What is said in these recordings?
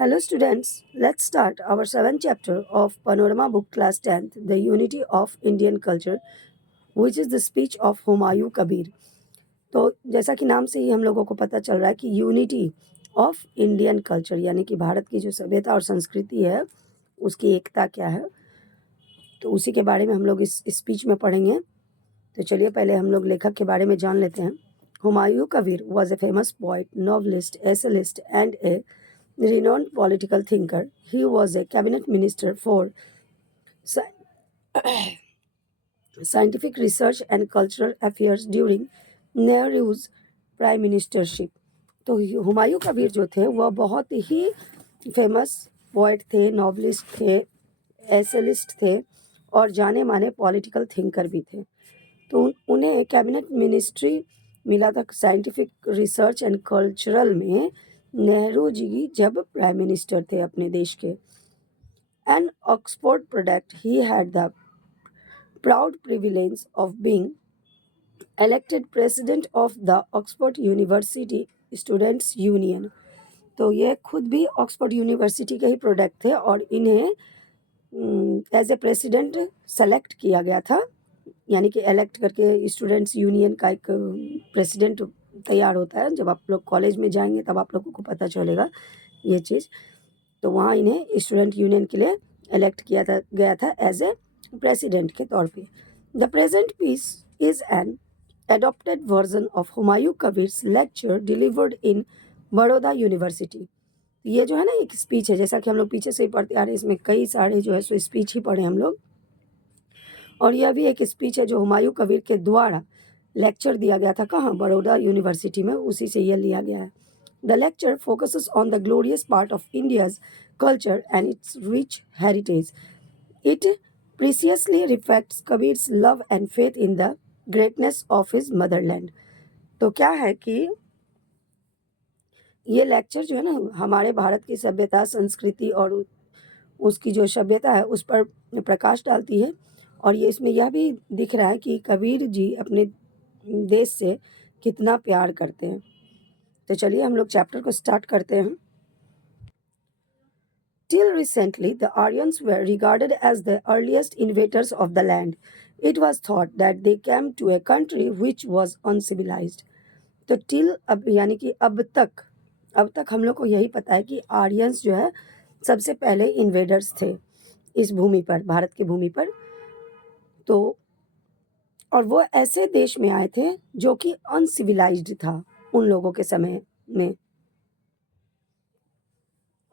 Hello students, let's start our 7th chapter of Panorama Book Class 10th, The Unity of Indian Culture, which is the speech of Humayun Kabir. तो जैसा कि नाम से ही हम लोगों को पता चल रहा है कि यूनिटी ऑफ इंडियन कल्चर यानी कि भारत की जो सभ्यता और संस्कृति है उसकी एकता क्या है, तो उसी के बारे में हम लोग इस स्पीच में पढ़ेंगे। तो चलिए पहले हम लोग लेखक के बारे में जान लेते हैं। Humayun Kabir was a famous poet, novelist, essayist and a renowned political thinker. He was a cabinet minister for scientific research and cultural affairs during Nehru's prime ministership. तो हुमायूं कबीर जो थे वह बहुत ही फेमस पोइट थे, नॉवलिस्ट थे, एसेलिस्ट थे और जाने माने पॉलिटिकल थिंकर भी थे। तो उन्हें कैबिनेट मिनिस्ट्री मिला था साइंटिफिक रिसर्च एंड कल्चरल में, नेहरू जी जब प्राइम मिनिस्टर थे अपने देश के। An Oxford product, he had the proud privilege of being elected president of the Oxford University Students Union. तो ये खुद भी ऑक्सफोर्ड यूनिवर्सिटी के ही प्रोडक्ट थे और इन्हें एज ए प्रेसिडेंट सेलेक्ट किया गया था, यानी कि इलेक्ट करके स्टूडेंट्स यूनियन का एक प्रेसिडेंट तैयार होता है। जब आप लोग कॉलेज में जाएंगे तब आप लोगों को पता चलेगा ये चीज़। तो वहाँ इन्हें स्टूडेंट यूनियन के लिए इलेक्ट किया गया था एज ए प्रेसिडेंट के तौर पे। The present piece is an adopted version of Humayun Kabir's lecture delivered in Baroda university. ये जो है ना एक स्पीच है, जैसा कि हम लोग पीछे से ही पढ़ते आ रहे हैं, इसमें कई सारे जो है सो स्पीच ही पढ़े हम लोग, और यह भी एक स्पीच है जो हुमायूं कबीर के द्वारा लेक्चर दिया गया था। कहाँ? बड़ौदा यूनिवर्सिटी में, उसी से यह लिया गया है। The lecture focuses on the glorious part of India's culture and its rich heritage. It precisely reflects Kabir's love and faith in the greatness of his motherland. तो क्या है कि ये लेक्चर जो है ना हमारे भारत की सभ्यता, संस्कृति और उसकी जो सभ्यता है उस पर प्रकाश डालती है। और ये इसमें यह भी दिख रहा है कि कबीर जी अपने देश से कितना प्यार करते हैं। तो चलिए हम लोग चैप्टर को स्टार्ट करते हैं। Till recently, the Aryans were regarded as the earliest invaders of the land. It was thought that they came to a country which was uncivilized. तो टिल अब यानी कि अब तक हम लोग को यही पता है कि आर्यंस जो है सबसे पहले इन्वेडर्स थे इस भूमि पर, भारत की भूमि पर। तो और वो ऐसे देश में आए थे जो कि अनसिविलाइज्ड था उन लोगों के समय में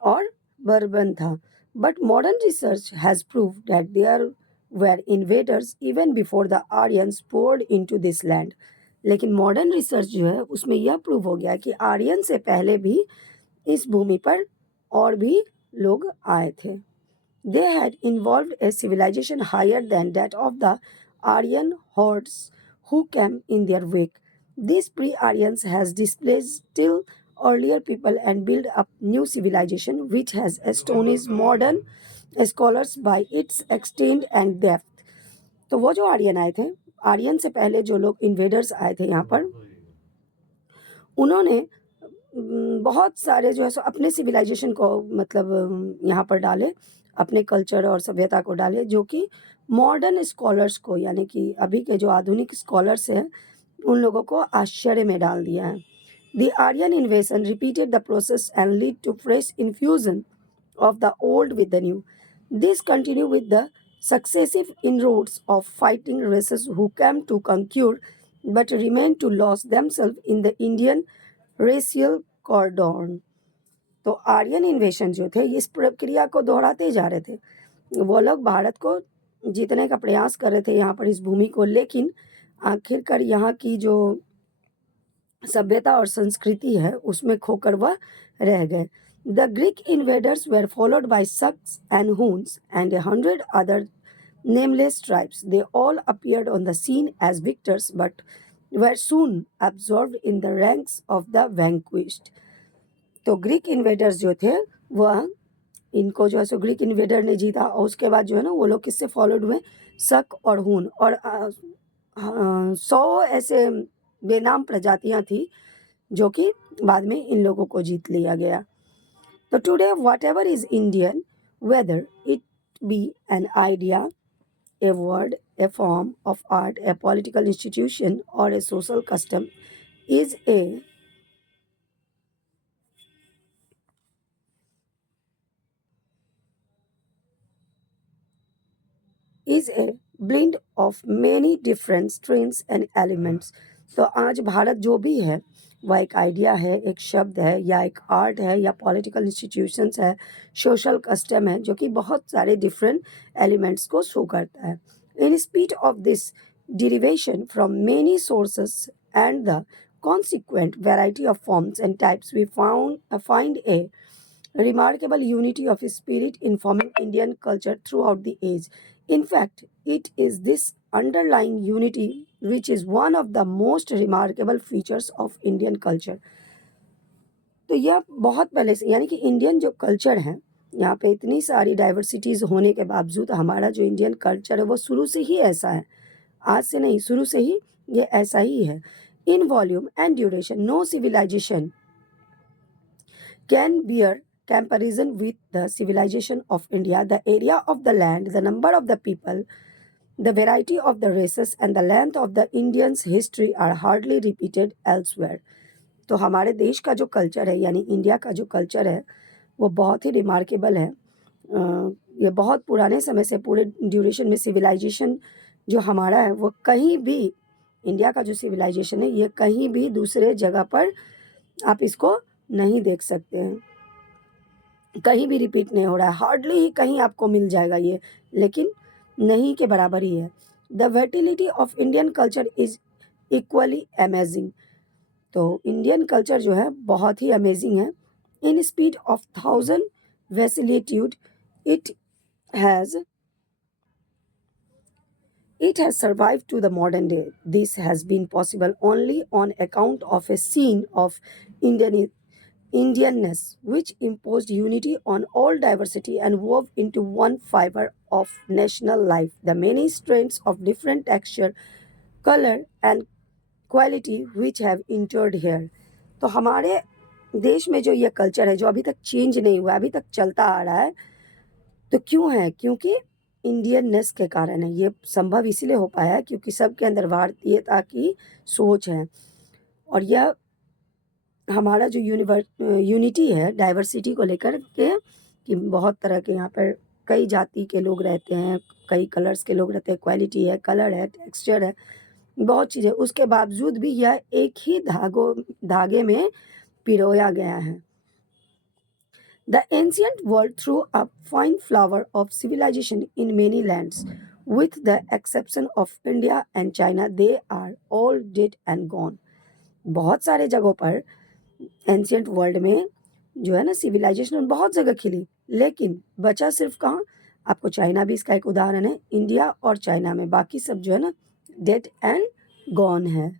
और बर्बन था। But modern research has proved that there were invaders even before the Aryans poured into this land. लेकिन मॉडर्न रिसर्च जो है उसमें यह प्रूव हो गया कि आर्यन से पहले भी इस भूमि पर और भी लोग आए थे। They had involved a civilization higher than that of the Aryan hordes who came in their wake. These pre-Aryans has displaced still earlier people and built up new civilization which has astonished modern scholars by its extent and depth. तो वो जो आर्यन आए थे, आर्यन से पहले जो लोग invaders आए थे यहाँ पर, उन्होंने बहुत सारे जो है सो अपने सिविलाइजेशन को मतलब यहाँ पर डाले, अपने कल्चर और सभ्यता को डाले, जो कि मॉडर्न स्कॉलर्स को यानी कि अभी के जो आधुनिक स्कॉलर्स हैं उन लोगों को आश्चर्य में डाल दिया है। The Aryan invasion repeated the process and lead to fresh infusion of the old with the new. This continue with the successive inroads of fighting races who came to conquer but remained to lose themselves in the Indian racial cordon. तो आर्यन इन्वेशन जो थे इस प्रक्रिया को दोहराते जा रहे थे। वो लोग भारत को जीतने का प्रयास कर रहे थे यहाँ पर इस भूमि को, लेकिन आखिरकार यहाँ की जो सभ्यता और संस्कृति है उसमें खोकर वह रह गए। The Greek invaders were followed by Sucks and Huns and 100 other nameless tribes. They all appeared on the scene as victors but were soon absorbed in the ranks of the vanquished. तो Greek invaders जो थे वह इनको जो है सो Greek invader ने जीता और उसके बाद जो है ना वो लोग किससे फॉलोड हुए? शक और हून और 100 ऐसे बेनाम प्रजातियां थी जो कि बाद में इन लोगों को जीत लिया गया। So today, whatever is Indian, whether it be an idea, a word, a form of art, a political institution, or a social custom, is a is a blend of many different strains and elements. तो आज भारत जो भी है वह एक idea है, एक शब्द है, या एक आर्ट है, या पॉलिटिकल इंस्टीट्यूशंस है, सोशल कस्टम है, जो कि बहुत सारे डिफरेंट एलिमेंट्स को शो करता है. In spite of this derivation from many sources and the consequent variety of forms and types, we find a remarkable unity of spirit informing Indian culture throughout the age. In fact, it is this underlying unity which is one of the most remarkable features of Indian culture. तो यह बहुत पहले से, यानी कि Indian जो culture है, यहाँ पे इतनी सारी डाइवर्सिटीज़ होने के बावजूद हमारा जो इंडियन कल्चर है वो शुरू से ही ऐसा है. आज से नहीं, शुरू से ही ये ऐसा ही है. In volume and duration no civilization can bear comparison with the civilization of India. The area of the land, the number of the people, the variety of the races, and the length of the Indians' history are hardly repeated elsewhere. तो हमारे देश का जो culture है, यानी India का जो culture है, वो बहुत ही रिमार्केबल है. ये बहुत पुराने समय से पूरे ड्यूरेशन में सिविलाइजेशन जो हमारा है वो कहीं भी, इंडिया का जो सिविलाइजेशन है ये कहीं भी दूसरे जगह पर आप इसको नहीं देख सकते हैं. कहीं भी रिपीट नहीं हो रहा है, हार्डली ही कहीं आपको मिल जाएगा ये, लेकिन नहीं के बराबर ही है. The vitality of Indian culture is equally amazing. तो इंडियन कल्चर जो है बहुत ही अमेजिंग है. इन स्पीड ऑफ थाउजेंड वेसिलिट्यूड it has It has survived to the modern day. This has been possible only on account of a scene of Indianness, which imposed unity on all diversity and wove into one fiber of national life the many strains of different texture, color, and quality which have entered here. तो हमारे देश में जो ये culture है जो अभी तक चेंज नहीं हुआ, अभी तक चलता आ रहा है, तो क्यों है? क्योंकि इंडियननेस के कारण है. ये संभव इसीलिए हो पाया है क्योंकि सबके अंदर भारतीयता की सोच है. और यह हमारा जो यूनिटी है डाइवर्सिटी को लेकर के, कि बहुत तरह के यहाँ पर कई जाति के लोग रहते हैं, कई कलर्स के लोग रहते हैं, क्वालिटी है, कलर है, टेक्सचर है, बहुत चीज़ें, उसके बावजूद भी यह एक ही धागे में पिरोया गया है. The ancient world threw up fine flower of civilization in many lands. With the exception of India and China, they are all dead and gone. बहुत सारे जगहों पर एंशियंट वर्ल्ड में जो है ना सिविलाइजेशन बहुत जगह खिली, लेकिन बचा सिर्फ कहाँ? आपको चाइना भी इसका एक उदाहरण है. इंडिया और चाइना में बाकी सब जो है ना डेड एंड गॉन है.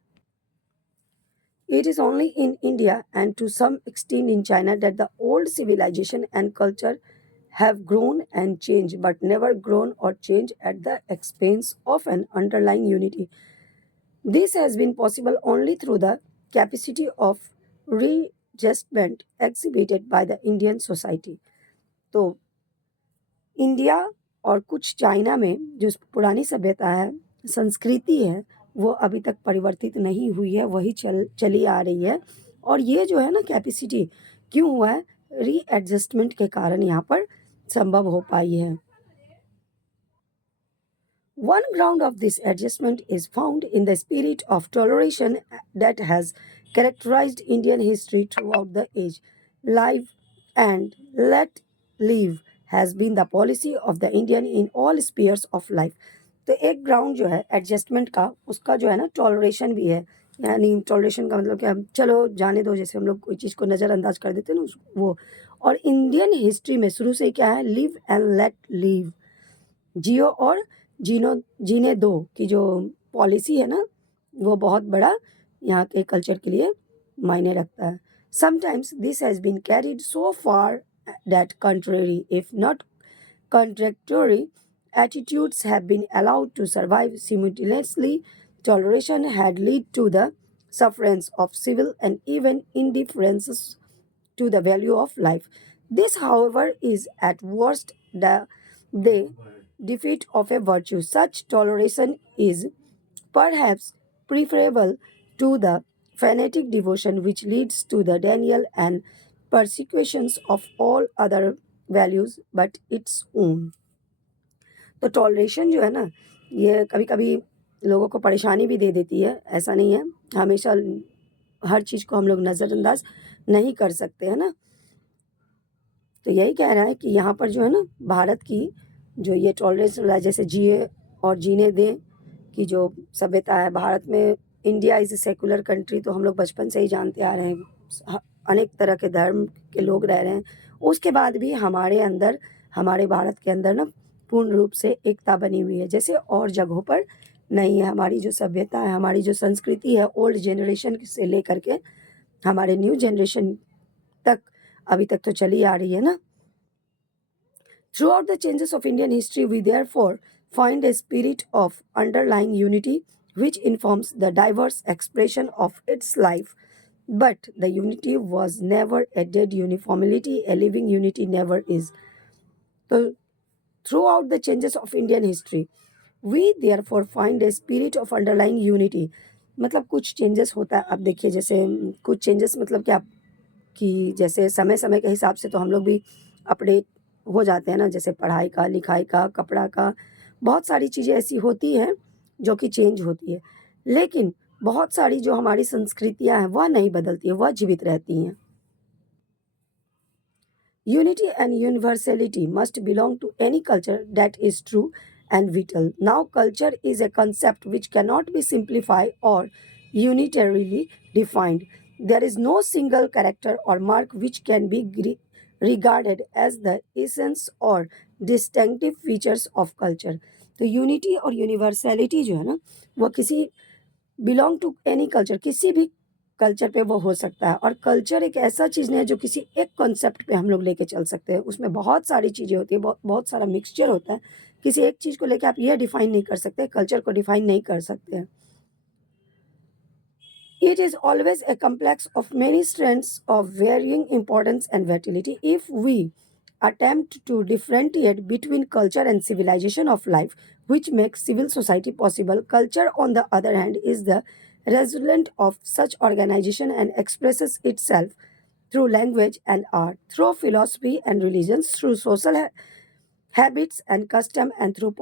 It is only in India and to some extent in China that the old civilization and culture have grown and changed, but never grown or changed at the expense of an underlying unity. This has been possible only through the capacity of readjustment exhibited by the Indian society. तो India और कुछ China में जो पुरानी सभ्यता है, संस्कृति है, वो अभी तक परिवर्तित नहीं हुई है, वही चली आ रही है. और ये जो है ना कैपेसिटी क्यों हुआ है? रीएडजस्टमेंट के कारण यहाँ पर संभव हो पाई है. One ground of this adjustment is found in the spirit of toleration that has characterized Indian history throughout the age. Live and let live has been the policy of the Indian in all spheres of life. तो एक ground जो है adjustment का, उसका जो है ना toleration भी है. यानी टॉलरेशन का मतलब क्या? चलो जाने दो, जैसे हम लोग कोई चीज़ को नज़रअंदाज कर देते हैं ना वो. और इंडियन हिस्ट्री में शुरू से क्या है? लिव एंड लेट लिव, जियो और जीने दो की जो पॉलिसी है ना, वो बहुत बड़ा यहाँ के कल्चर के लिए मायने रखता है. Sometimes this has been carried so far that contrary if not contradictory attitudes have been allowed to survive simultaneously. Toleration had led to the sufferance of civil and even indifferences to the value of life. This, however, is at worst the defeat of a virtue. Such toleration is perhaps preferable to the fanatic devotion which leads to the denial and persecutions of all other values but its own. तो toleration जो है ना, ये कभी कभी लोगों को परेशानी भी दे देती है, ऐसा नहीं है। हमेशा हर चीज़ को हम लोग नज़रअंदाज नहीं कर सकते, है ना। तो यही कह रहा है कि यहाँ पर जो है ना, भारत की जो ये टॉलरेंस वाला जैसे जिए और जीने दें की जो सभ्यता है भारत में, India is a secular country, तो हम लोग बचपन से ही जानते आ रहे हैं, अनेक तरह के धर्म के लोग रह रहे हैं। उसके बाद भी हमारे अंदर, हमारे भारत के अंदर ना पूर्ण रूप से एकता बनी हुई है, जैसे और जगहों पर नहीं है। हमारी जो सभ्यता है, हमारी जो संस्कृति है, ओल्ड जनरेशन से लेकर के हमारे न्यू जनरेशन तक अभी तक तो चली आ रही है ना। Throughout the changes of Indian history, we therefore find a spirit of underlying unity which informs the diverse expression of its life. But the unity was never a dead uniformity, a living unity never is. So, throughout the changes of Indian history, we therefore find a spirit of underlying unity. मतलब कुछ changes होता है, अब देखिए जैसे कुछ changes मतलब क्या, कि जैसे समय समय के हिसाब से तो हम लोग भी अपडेट हो जाते हैं ना, जैसे पढ़ाई का, लिखाई का, कपड़ा का, बहुत सारी चीज़ें ऐसी होती हैं जो कि चेंज होती है, लेकिन बहुत सारी जो हमारी संस्कृतियां हैं वह नहीं बदलती है, वह जीवित रहती हैं। Unity and universality must belong to any culture that is true and vital. Now, culture is a concept which cannot be simplified or unitarily defined. There is no single character or mark which can be regarded as the essence or distinctive features of culture. तो unity और universality जो है ना, वह किसी belong to any culture, किसी भी culture पे वो हो सकता है। और कल्चर एक ऐसा चीज़ नहीं है जो किसी एक कॉन्सेप्ट पे हम लोग लेके चल सकते हैं, उसमें बहुत सारी चीज़ें होती है, बहुत बहुत सारा मिक्सचर होता है। किसी एक चीज़ को लेके आप ये डिफाइन नहीं कर सकते, कल्चर को डिफाइन नहीं कर सकते हैं। It is always a complex of many strands of varying importance and vitality. If we attempt to differentiate between culture and civilization of life, which makes civil society possible, culture, on the other hand, is the resultant of such organization and expresses itself through language and art, through philosophy and religions, through social habits and custom, and through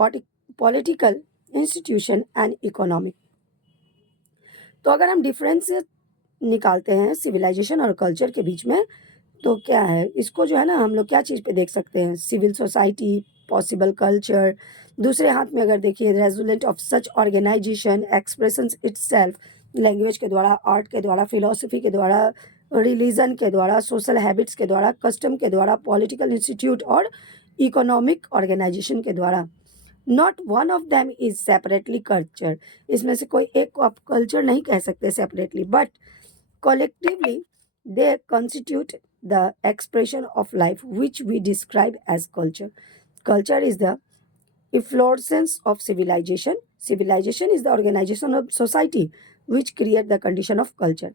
political institution and economic. तो अगर हम difference निकालते हैं civilisation और culture के बीच में, तो क्या है, इसको जो है ना हम लोग क्या चीज़ पे देख सकते हैं, सिविल सोसाइटी, पॉसिबल कल्चर। दूसरे हाथ में अगर देखिए, resultant of such organisation expressions itself, language के द्वारा, आर्ट के द्वारा, फिलोसफी के द्वारा, रिलीजन के द्वारा, सोशल हैबिट्स के द्वारा, कस्टम के द्वारा, पॉलिटिकल इंस्टीट्यूट और इकोनॉमिक ऑर्गेनाइजेशन के द्वारा। Not one of them is separately culture, इसमें से कोई एक को आप कल्चर नहीं कह सकते separately, but collectively they constitute the expression of life which we describe as culture. Culture is the efflorescence of civilization. Civilization is the organization of society which create the condition of culture.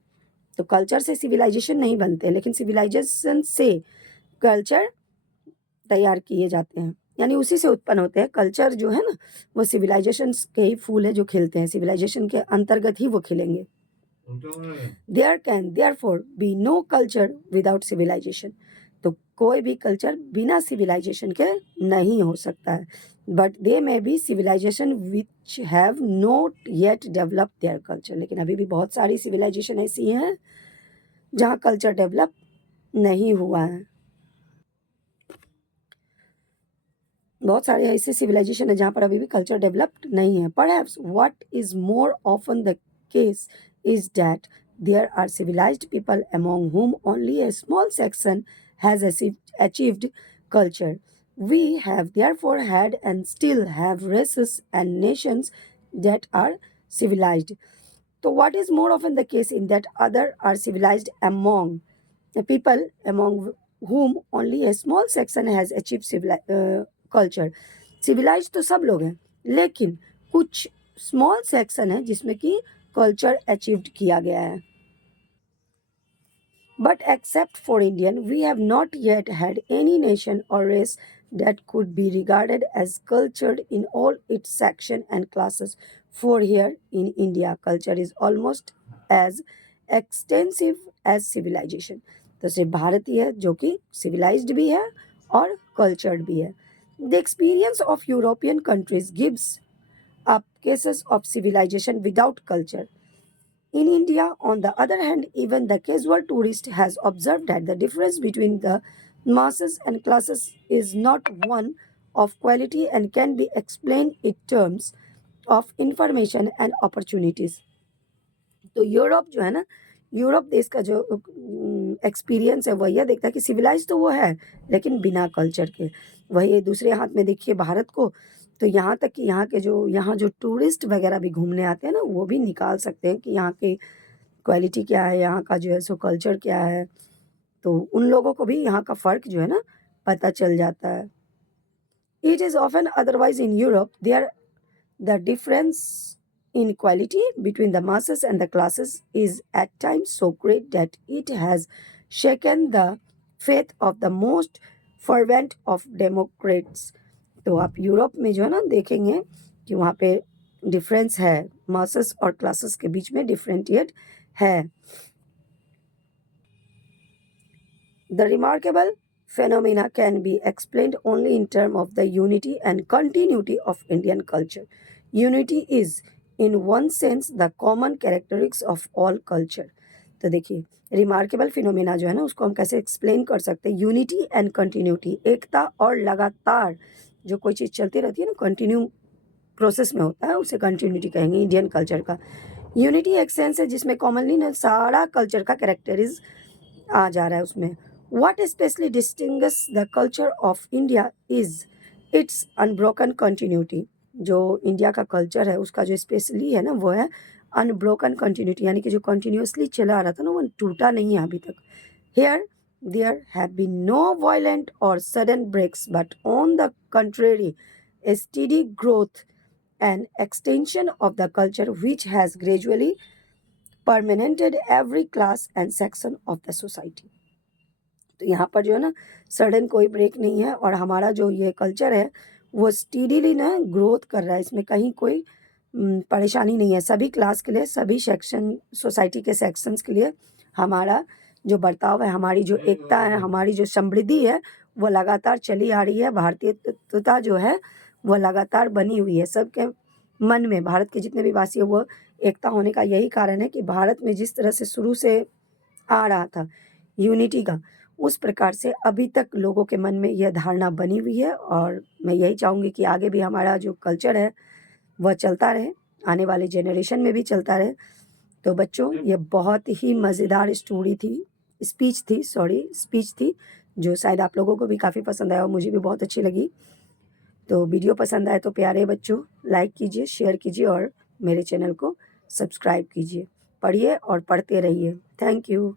तो culture से civilisation नहीं बनते, लेकिन civilisation से culture तैयार किए जाते हैं, यानी उसी से उत्पन्न होते हैं। कल्चर जो है ना, वो सिविलाइजेशन के ही फूल है जो खिलते हैं, सिविलाइजेशन के अंतर्गत ही वो खिलेंगे। There can therefore be no culture without civilization. तो कोई भी कल्चर बिना सिविलाइजेशन के नहीं हो सकता है। But they may be civilization which have not yet develop their culture, लेकिन अभी भी बहुत सारी सिविलाइजेशन ऐसी हैं जहाँ कल्चर डेवलप नहीं हुआ है। बहुत सारे ऐसे सिविलाइजेशन है जहाँ पर अभी भी कल्चर डेवलप्ड नहीं है। Perhaps what is more often the case is that there are civilized people among whom only a small section has achieved culture. We have therefore had and still have races and nations that are civilized. So what is more often the case in that other are civilized among the people among whom only a small section has achieved culture. Civilize तो सब लोग हैं, लेकिन कुछ small section है जिसमें कि culture achieved किया गया है। But except for Indian, we have not yet had any nation or race that could be regarded as cultured in all its section and classes. For here in India, culture is almost as extensive as civilization. तो सिर्फ भारतीय है जो कि civilized भी है और cultured भी है. The experience of European countries gives up cases of civilization without culture. In India, on the other hand, even the casual tourist has observed that the difference between the masses and classes is not one of quality and can be explained in terms of information and opportunities. तो Europe जो है ना, Europe देश का जो experience है वह यह देखता है कि सिविलाइज तो वो है लेकिन बिना कल्चर के. वही दूसरे हाथ में देखिए भारत को, तो यहाँ तक कि यहाँ जो टूरिस्ट वगैरह भी घूमने आते हैं ना, वो भी निकाल सकते हैं कि यहाँ की क्वालिटी क्या है, यहाँ का जो है सो कल्चर क्या है. तो उन लोगों को भी यहाँ का फ़र्क जो है ना पता चल जाता है. It is often otherwise in Europe there the difference in quality between the masses and the classes is at times so great that it has shaken the faith of the most fervent of democrats. तो आप Europe में जो है ना देखेंगे कि वहाँ पे डिफरेंस है, मासेस और क्लासेस के बीच में डिफरेंटिएट है. The remarkable phenomena can be explained only in terms of the unity and continuity of Indian culture. Unity is, in one sense, the common characteristics of all culture. तो देखिए remarkable phenomena जो है ना उसको हम कैसे एक्सप्लेन कर सकते हैं. यूनिटी एंड कंटिन्यूटी, एकता और लगातार जो कोई चीज़ चलती रहती है ना, कंटिन्यू प्रोसेस में होता है, उसे कंटिन्यूटी कहेंगे इंडियन कल्चर का. यूनिटी एक सेंस है जिसमें कॉमनली ना सारा कल्चर का कैरेक्टरिज आ जा रहा है उसमें. What especially distinguishes the culture of India is its unbroken continuity. जो इंडिया का कल्चर है उसका जो स्पेशली है ना वो है अनब्रोकन कंटिन्यूटी, यानी कि जो कंटिन्यूसली चला आ रहा था ना वो टूटा नहीं है अभी तक. Here there have been no violent or sudden breaks, but on the contrary, a steady growth and extension of the culture which has gradually permeated every class and section of the society. तो यहाँ पर जो है ना sudden कोई break नहीं है और हमारा जो ये कल्चर है वो स्टीडीली ना ग्रोथ कर रहा है, इसमें कहीं कोई परेशानी नहीं है. सभी क्लास के लिए, सभी सेक्शन सोसाइटी के सेक्शंस के लिए हमारा जो बर्ताव है, हमारी जो एकता है, हमारी जो समृद्धि है वो लगातार चली आ रही है. भारतीयता जो है वो लगातार बनी हुई है सबके मन में. भारत के जितने भी वासी है वो एकता होने का यही कारण है कि भारत में जिस तरह से शुरू से आ रहा था यूनिटी का, उस प्रकार से अभी तक लोगों के मन में यह धारणा बनी हुई है. और मैं यही चाहूँगी कि आगे भी हमारा जो कल्चर है वह चलता रहे, आने वाले जनरेशन में भी चलता रहे. तो बच्चों ये बहुत ही मज़ेदार स्पीच थी जो शायद आप लोगों को भी काफ़ी पसंद आया और मुझे भी बहुत अच्छी लगी. तो वीडियो पसंद आए तो प्यारे बच्चों लाइक कीजिए, शेयर कीजिए और मेरे चैनल को सब्सक्राइब कीजिए. पढ़िए और पढ़ते रहिए. Thank you.